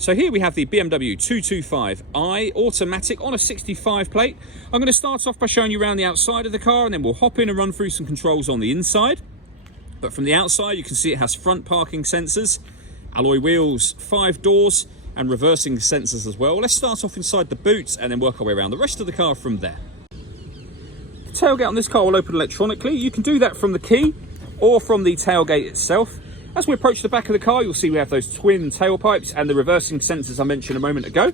So here we have the BMW 225i automatic on a 65 plate. I'm going to start off by showing you around the outside of the car, and then we'll hop in and run through some controls on the inside. But from the outside, you can see it has front parking sensors, alloy wheels, 5 doors, and reversing sensors as well. Let's start off inside the boot and then work our way around the rest of the car from there. The tailgate on this car will open electronically. You can do that from the key or from the tailgate itself. As we approach the back of the car, you'll see we have those twin tailpipes and the reversing sensors I mentioned a moment ago.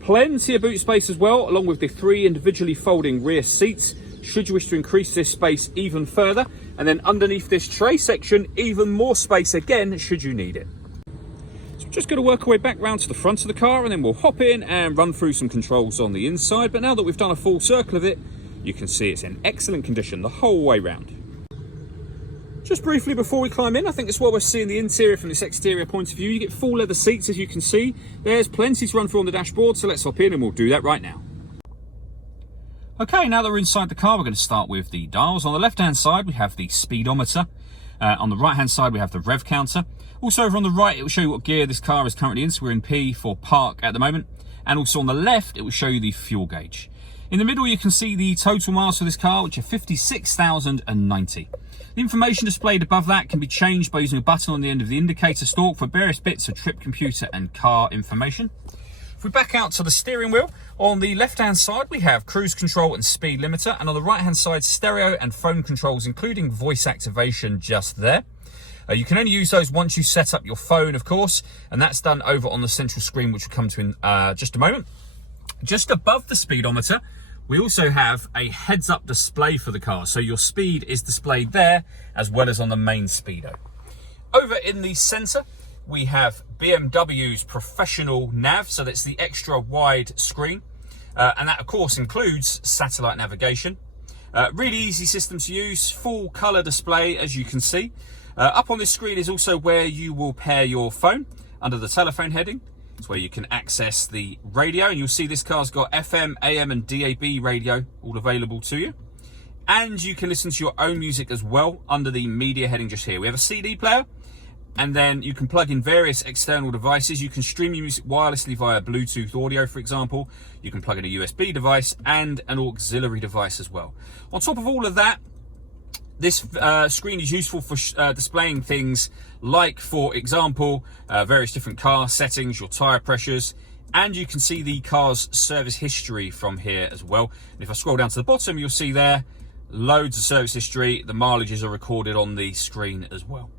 Plenty of boot space as well, along with the 3 individually folding rear seats, should you wish to increase this space even further. And then underneath this tray section, even more space again, should you need it. So we're just going to work our way back round to the front of the car, and then we'll hop in and run through some controls on the inside. But now that we've done a full circle of it, you can see it's in excellent condition the whole way round. Just briefly before we climb in, I think it's what we're seeing the interior from this exterior point of view. You get full leather seats, as you can see. There's plenty to run through on the dashboard, so let's hop in and we'll do that right now. Okay, now that we're inside the car, we're going to start with the dials. On the left-hand side, we have the speedometer. On the right-hand side, we have the rev counter. Also over on the right, it will show you what gear this car is currently in. So we're in P for park at the moment. And also on the left, it will show you the fuel gauge. In the middle, you can see the total miles for this car, which are 56,090. The information displayed above that can be changed by using a button on the end of the indicator stalk for various bits of trip computer and car information. If we back out to the steering wheel, on the left-hand side, we have cruise control and speed limiter, and on the right-hand side, stereo and phone controls, including voice activation just there. You can only use those once you set up your phone, of course, and that's done over on the central screen, which we'll come to in just a moment. Just above the speedometer, we also have a heads-up display for the car, so your speed is displayed there as well as on the main speedo. Over in the centre, we have BMW's professional nav, so that's the extra wide screen, and that of course includes satellite navigation. Really easy system to use, full colour display as you can see. Up on this screen is also where you will pair your phone under the telephone heading. It's where you can access the radio, and you'll see this car's got FM, AM and DAB radio all available to you. And you can listen to your own music as well under the media heading just here. We have a CD player, and then you can plug in various external devices. You can stream your music wirelessly via Bluetooth audio, for example. You can plug in a USB device and an auxiliary device as well. On top of all of that, this screen is useful for displaying things like, for example, various different car settings, your tyre pressures, and you can see the car's service history from here as well. And if I scroll down to the bottom, you'll see there loads of service history. The mileages are recorded on the screen as well.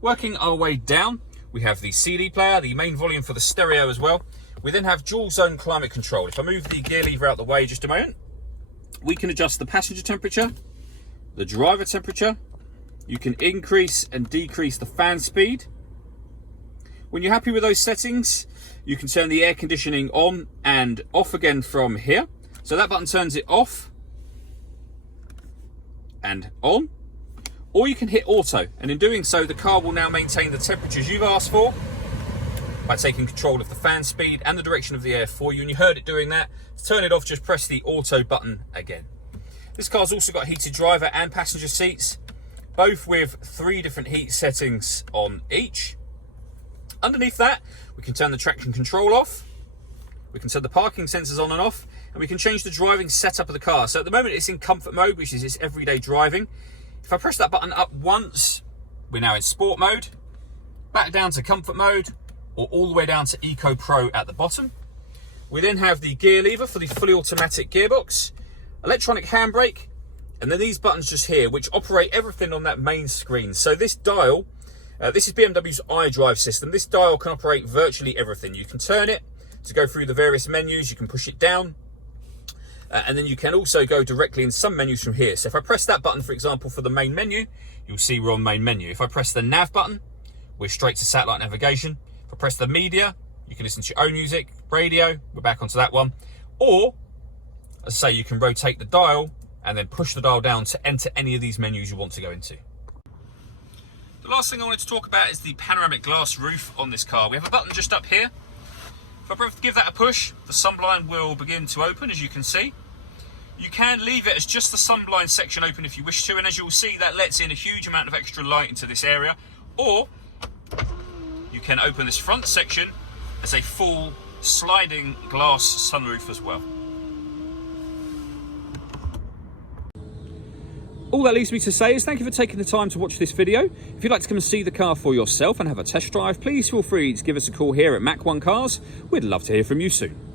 Working our way down, we have the CD player, the main volume for the stereo as well. We then have dual zone climate control. If I move the gear lever out the way just a moment, we can adjust the passenger temperature, the driver temperature. You can increase and decrease the fan speed. When you're happy with those settings, you can turn the air conditioning on and off again from here. So that button turns it off and on. Or you can hit auto, and in doing so, the car will now maintain the temperatures you've asked for by taking control of the fan speed and the direction of the air for you. And you heard it doing that. To turn it off, just press the auto button again. This car's also got heated driver and passenger seats, both with 3 different heat settings on each. Underneath that, we can turn the traction control off, we can turn the parking sensors on and off, and we can change the driving setup of the car. So at the moment it's in comfort mode, which is its everyday driving. If I press that button up once, we're now in sport mode, back down to comfort mode, or all the way down to Eco Pro at the bottom. We then have the gear lever for the fully automatic gearbox, electronic handbrake, and then these buttons just here, which operate everything on that main screen. So this dial, this is BMW's iDrive system. This dial can operate virtually everything. You can turn it to go through the various menus, you can push it down, and then you can also go directly in some menus from here. So if I press that button, for example, for the main menu, you'll see we're on main menu. If I press the nav button, we're straight to satellite navigation. If I press the media, you can listen to your own music, radio, we're back onto that one. Or, as I say, you can rotate the dial and then push the dial down to enter any of these menus you want to go into. The last thing I wanted to talk about is the panoramic glass roof on this car. We have a button just up here. If I give that a push, the sunblind will begin to open, as you can see. You can leave it as just the sunblind section open if you wish to, and as you'll see, that lets in a huge amount of extra light into this area. Or you can open this front section has a full sliding glass sunroof as well. All that leaves me to say is thank you for taking the time to watch this video. If you'd like to come and see the car for yourself and have a test drive, please feel free to give us a call here at Mach 1 Cars. We'd love to hear from you soon.